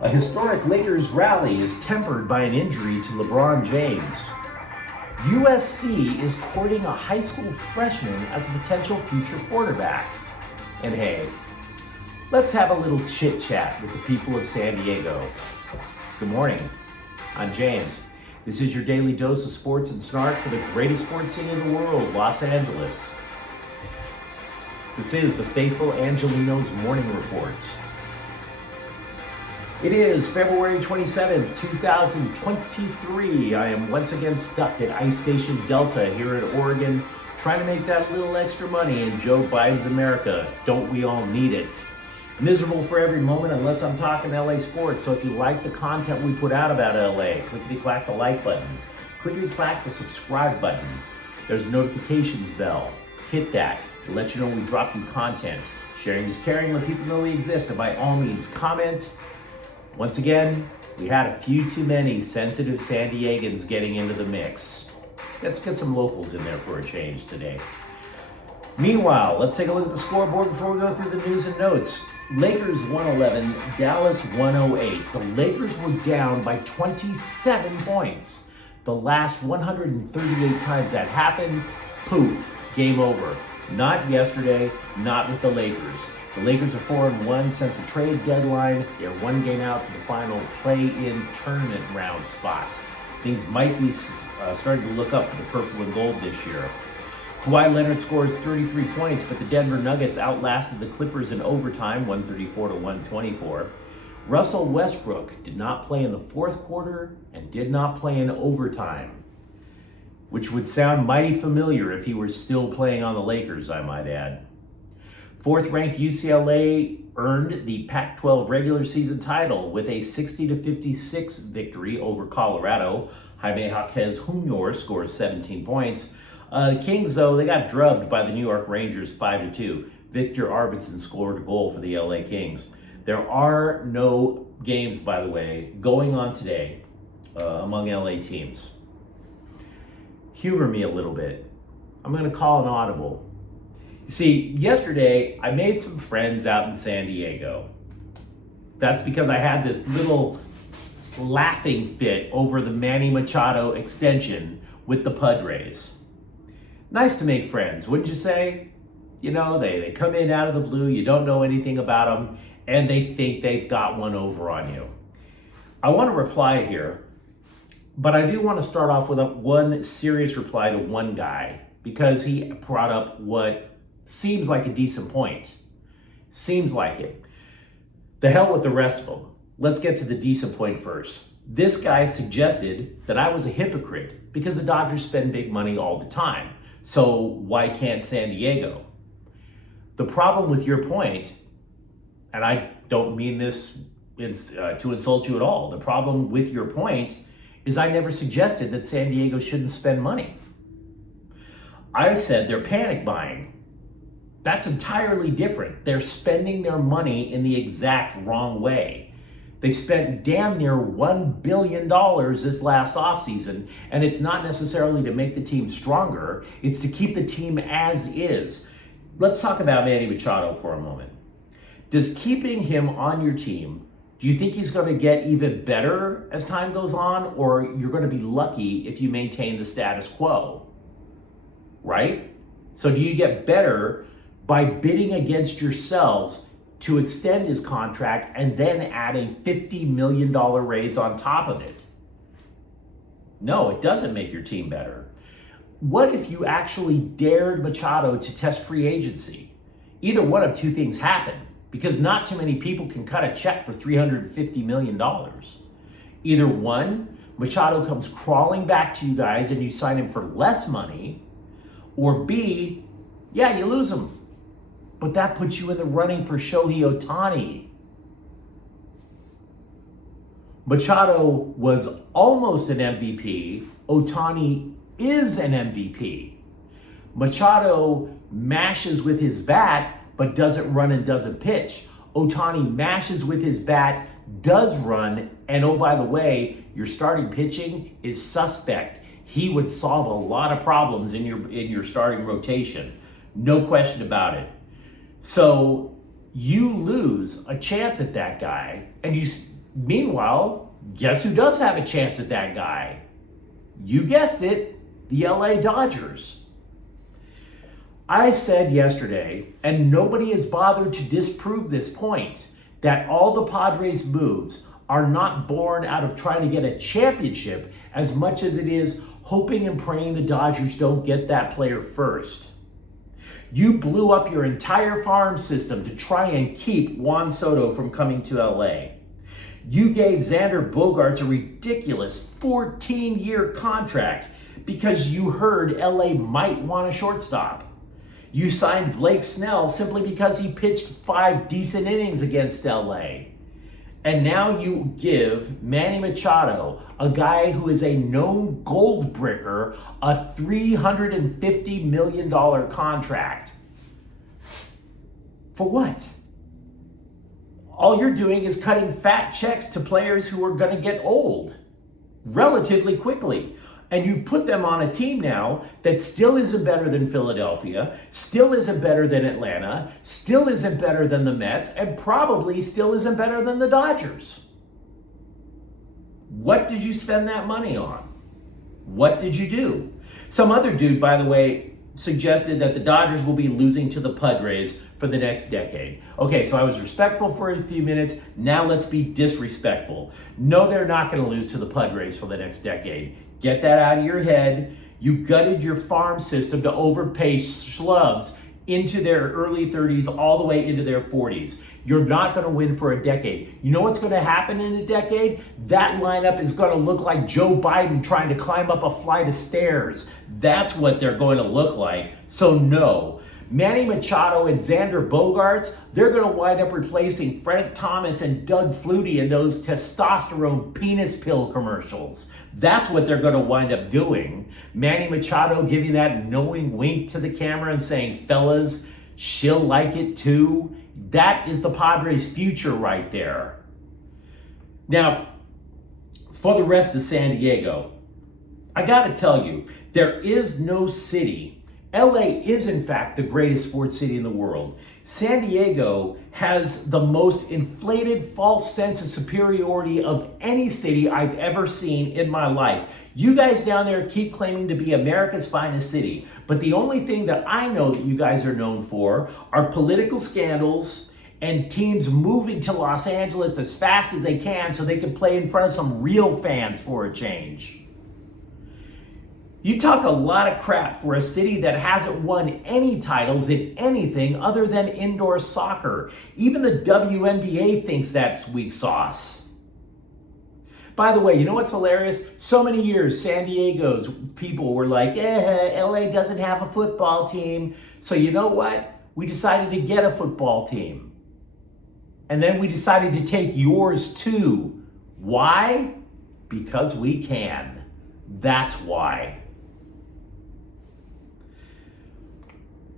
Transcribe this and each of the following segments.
A historic Lakers rally is tempered by an injury to LeBron James. USC is courting a high school freshman as a potential future quarterback. And hey, let's have a little chit chat with the people of San Diego. Good morning. I'm James. This is your daily dose of sports and snark for the greatest sports city in the world, Los Angeles. This is the faithful Angelenos Morning Report. It is February 27th, 2023. I am once again stuck at Ice Station Delta here in Oregon, trying to make that little extra money in Joe Biden's America. Don't we all need it? Miserable for every moment unless I'm talking LA sports. So if you like the content we put out about LA, clickety-clack the like button. Clickety-clack the subscribe button. There's a notifications bell. Hit that. It'll let you know when we drop new content. Sharing is caring. Let people know we exist. And by all means, comment. Once again, we had a few too many sensitive San Diegans getting into the mix. Let's get some locals in there for a change today. Meanwhile, let's take a look at the scoreboard before we go through the news and notes. Lakers 111, Dallas 108. The Lakers were down by 27 points. The last 138 times that happened, poof, game over. Not yesterday, not with the Lakers. The Lakers are 4-1 since the trade deadline. They're one game out for the final play-in tournament round spot. Things might be starting to look up for the purple and gold this year. Kawhi Leonard scores 33 points, but the Denver Nuggets outlasted the Clippers in overtime, 134-124. Russell Westbrook did not play in the fourth quarter and did not play in overtime, which would sound mighty familiar if he were still playing on the Lakers, I might add. Fourth-ranked UCLA earned the Pac-12 regular season title with a 60-56 victory over Colorado. Jaime Jaquez Jr. scores 17 points. The Kings, though, they got drubbed by the New York Rangers 5-2. Victor Arvidsson scored a goal for the LA Kings. There are no games, by the way, going on today among LA teams. Humor me a little bit. I'm going to call an audible. You see, yesterday I made some friends out in San Diego. That's because I had this little laughing fit over the Manny Machado extension with the Padres. Nice to make friends, wouldn't you say? You know, they come in out of the blue, you don't know anything about them, and they think they've got one over on you. I want to reply here, but I do want to start off with one serious reply to one guy, because he brought up what seems like a decent point. Seems like it. The hell with the rest of them. Let's get to the decent point first. This guy suggested that I was a hypocrite because the Dodgers spend big money all the time. So why can't San Diego? The problem with your point, and I don't mean this to insult you at all, the problem with your point is I never suggested that San Diego shouldn't spend money. I said they're panic buying. That's entirely different. They're spending their money in the exact wrong way. They've spent damn near $1 billion this last offseason, and it's not necessarily to make the team stronger, it's to keep the team as is. Let's talk about Manny Machado for a moment. Does keeping him on your team, do you think he's going to get even better as time goes on, or you're going to be lucky if you maintain the status quo? Right? So do you get better by bidding against yourselves to extend his contract and then add a $50 million raise on top of it? No, it doesn't make your team better. What if you actually dared Machado to test free agency? Either one of two things happen, because not too many people can cut a check for $350 million. Either one, Machado comes crawling back to you guys and you sign him for less money, or B, yeah, you lose him. But that puts you in the running for Shohei Ohtani. Machado was almost an MVP. Ohtani is an MVP. Machado mashes with his bat, but doesn't run and doesn't pitch. Ohtani mashes with his bat, does run, and oh, by the way, your starting pitching is suspect. He would solve a lot of problems in your starting rotation. No question about it. So you lose a chance at that guy, and Meanwhile, guess who does have a chance at that guy? You guessed it, the LA Dodgers. I said yesterday, and nobody has bothered to disprove this point, that all the Padres' moves are not born out of trying to get a championship as much as it is hoping and praying the Dodgers don't get that player first. You blew up your entire farm system to try and keep Juan Soto from coming to LA. You gave Xander Bogaerts a ridiculous 14-year contract because you heard LA might want a shortstop. You signed Blake Snell simply because he pitched 5 decent innings against LA. And now you give Manny Machado, a guy who is a known gold bricker, a $350 million contract. For what? All you're doing is cutting fat checks to players who are going to get old relatively quickly. And you put them on a team now that still isn't better than Philadelphia, still isn't better than Atlanta, still isn't better than the Mets, and probably still isn't better than the Dodgers. What did you spend that money on? What did you do? Some other dude, by the way, suggested that the Dodgers will be losing to the Padres for the next decade. Okay, so I was respectful for a few minutes. Now let's be disrespectful. No, they're not going to lose to the Padres for the next decade. Get that out of your head. You gutted your farm system to overpay schlubs into their early 30s all the way into their 40s. You're not going to win for a decade. You know what's going to happen in a decade? That lineup is going to look like Joe Biden trying to climb up a flight of stairs. That's what they're going to look like. So no. Manny Machado and Xander Bogaerts, they're going to wind up replacing Frank Thomas and Doug Flutie in those testosterone penis pill commercials. That's what they're going to wind up doing. Manny Machado giving that knowing wink to the camera and saying, fellas, she'll like it too. That is the Padres' future right there. Now, for the rest of San Diego, I got to tell you, there is no city. LA is, in fact, the greatest sports city in the world. San Diego has the most inflated false sense of superiority of any city I've ever seen in my life. You guys down there keep claiming to be America's finest city, but the only thing that I know that you guys are known for are political scandals and teams moving to Los Angeles as fast as they can so they can play in front of some real fans for a change. You talk a lot of crap for a city that hasn't won any titles in anything other than indoor soccer. Even the WNBA thinks that's weak sauce. By the way, you know what's hilarious? So many years, San Diego's people were like, LA doesn't have a football team. So you know what? We decided to get a football team. And then we decided to take yours too. Why? Because we can. That's why.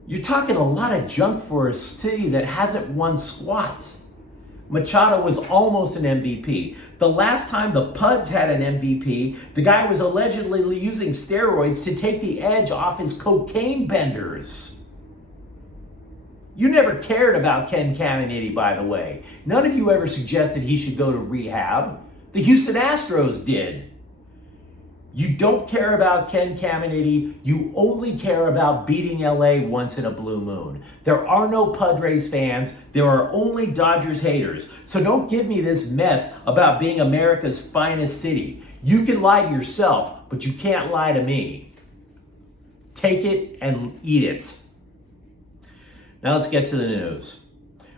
You're talking a lot of junk for a city that hasn't won squat. Machado was almost an MVP. The last time the Puds had an MVP, the guy was allegedly using steroids to take the edge off his cocaine benders. You never cared about Ken Caminiti, by the way. None of you ever suggested he should go to rehab. The Houston Astros did. You don't care about Ken Caminiti. You only care about beating LA once in a blue moon. There are no Padres fans. There are only Dodgers haters. So don't give me this mess about being America's finest city. You can lie to yourself, but you can't lie to me. Take it and eat it. Now let's get to the news.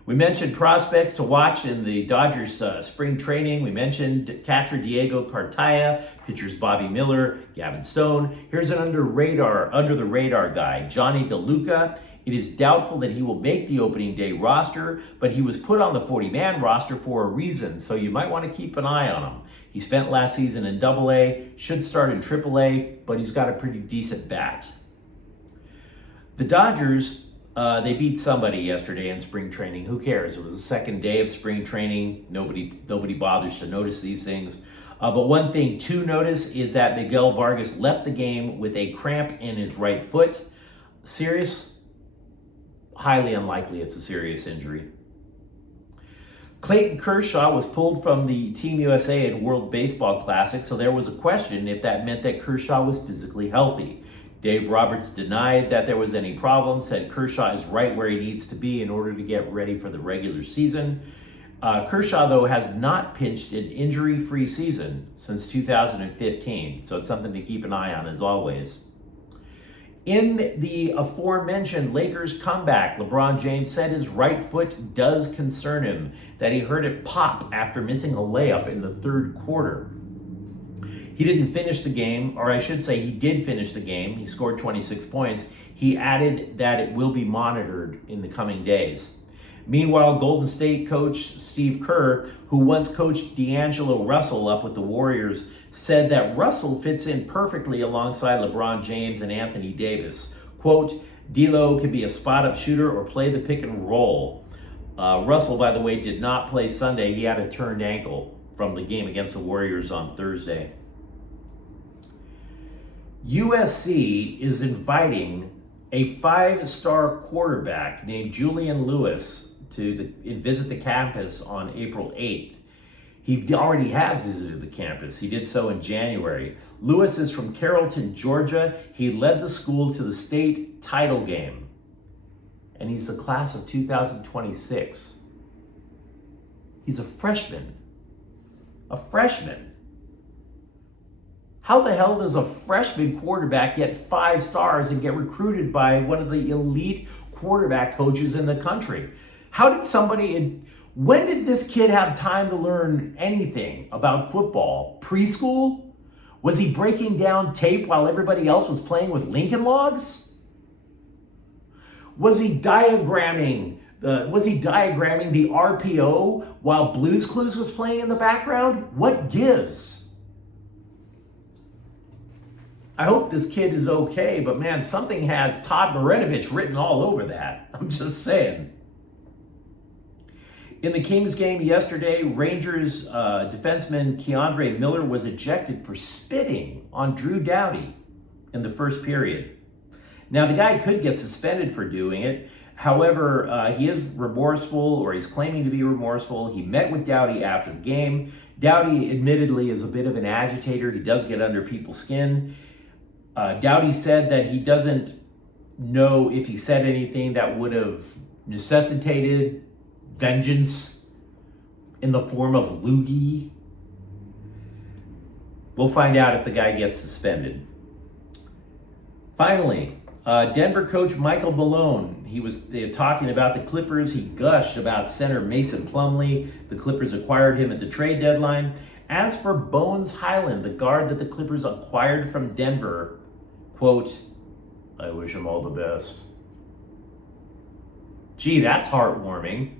We mentioned prospects to watch in the Dodgers spring training. We mentioned catcher Diego Cartaya, pitchers Bobby Miller, Gavin Stone. Here's an under the radar guy, Johnny DeLuca. It is doubtful that he will make the opening day roster, but he was put on the 40-man roster for a reason, so you might want to keep an eye on him. He spent last season in AA, should start in AAA, but he's got a pretty decent bat. The Dodgers, they beat somebody yesterday in spring training. Who cares? It was the second day of spring training. Nobody bothers to notice these things. But one thing to notice is that Miguel Vargas left the game with a cramp in his right foot. Serious? Highly unlikely it's a serious injury. Clayton Kershaw was pulled from the Team USA at World Baseball Classic, so there was a question if that meant that Kershaw was physically healthy. Dave Roberts denied that there was any problem, said Kershaw is right where he needs to be in order to get ready for the regular season. Kershaw, though, has not pitched an injury-free season since 2015, so it's something to keep an eye on as always. In the aforementioned Lakers comeback, LeBron James said his right foot does concern him, that he heard it pop after missing a layup in the third quarter. He didn't finish the game, or I should say he did finish the game. He scored 26 points. He added that it will be monitored in the coming days. Meanwhile, Golden State coach Steve Kerr, who once coached D'Angelo Russell up with the Warriors, said that Russell fits in perfectly alongside LeBron James and Anthony Davis. Quote, D'Lo can be a spot-up shooter or play the pick and roll. Russell, by the way, did not play Sunday. He had a turned ankle from the game against the Warriors on Thursday. USC is inviting a 5-star quarterback named Julian Lewis to visit the campus on April 8th. He already has visited the campus. He did so in January. Lewis is from Carrollton, Georgia. He led the school to the state title game. And he's the class of 2026. He's a freshman. A freshman. How the hell does a freshman quarterback get 5 stars and get recruited by one of the elite quarterback coaches in the country? When did this kid have time to learn anything about football? Preschool? Was he breaking down tape while everybody else was playing with Lincoln Logs? Was he diagramming the RPO while Blue's Clues was playing in the background? What gives? I hope this kid is okay, but man, something has Todd Marinovich written all over that. I'm just saying. In the Kings game yesterday, Rangers defenseman Keandre Miller was ejected for spitting on Drew Doughty in the first period. Now, the guy could get suspended for doing it. However, he is remorseful, or he's claiming to be remorseful. He met with Doughty after the game. Doughty, admittedly, is a bit of an agitator. He does get under people's skin. Doughty said that he doesn't know if he said anything that would have necessitated vengeance in the form of loogie. We'll find out if the guy gets suspended. Finally, Denver coach Michael Malone, he was talking about the Clippers. He gushed about center Mason Plumlee. The Clippers acquired him at the trade deadline. As for Bones Highland, the guard that the Clippers acquired from Denver, quote, I wish him all the best. Gee, that's heartwarming.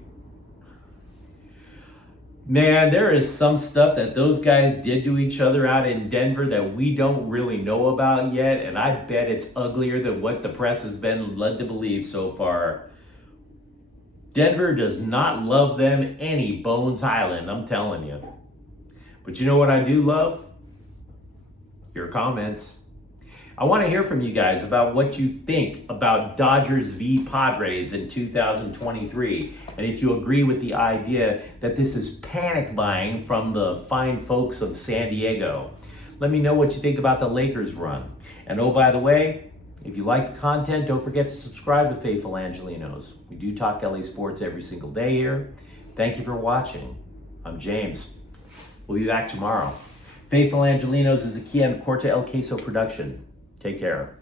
Man, there is some stuff that those guys did to each other out in Denver that we don't really know about yet, and I bet it's uglier than what the press has been led to believe so far. Denver does not love them any, Bones Highland, I'm telling you. But you know what I do love? Your comments. I want to hear from you guys about what you think about Dodgers v. Padres in 2023. And if you agree with the idea that this is panic buying from the fine folks of San Diego. Let me know what you think about the Lakers run. And oh, by the way, if you like the content, don't forget to subscribe to Faithful Angelenos. We do talk LA sports every single day here. Thank you for watching. I'm James. We'll be back tomorrow. Faithful Angelenos is a Kian Corte El Queso production. Take care.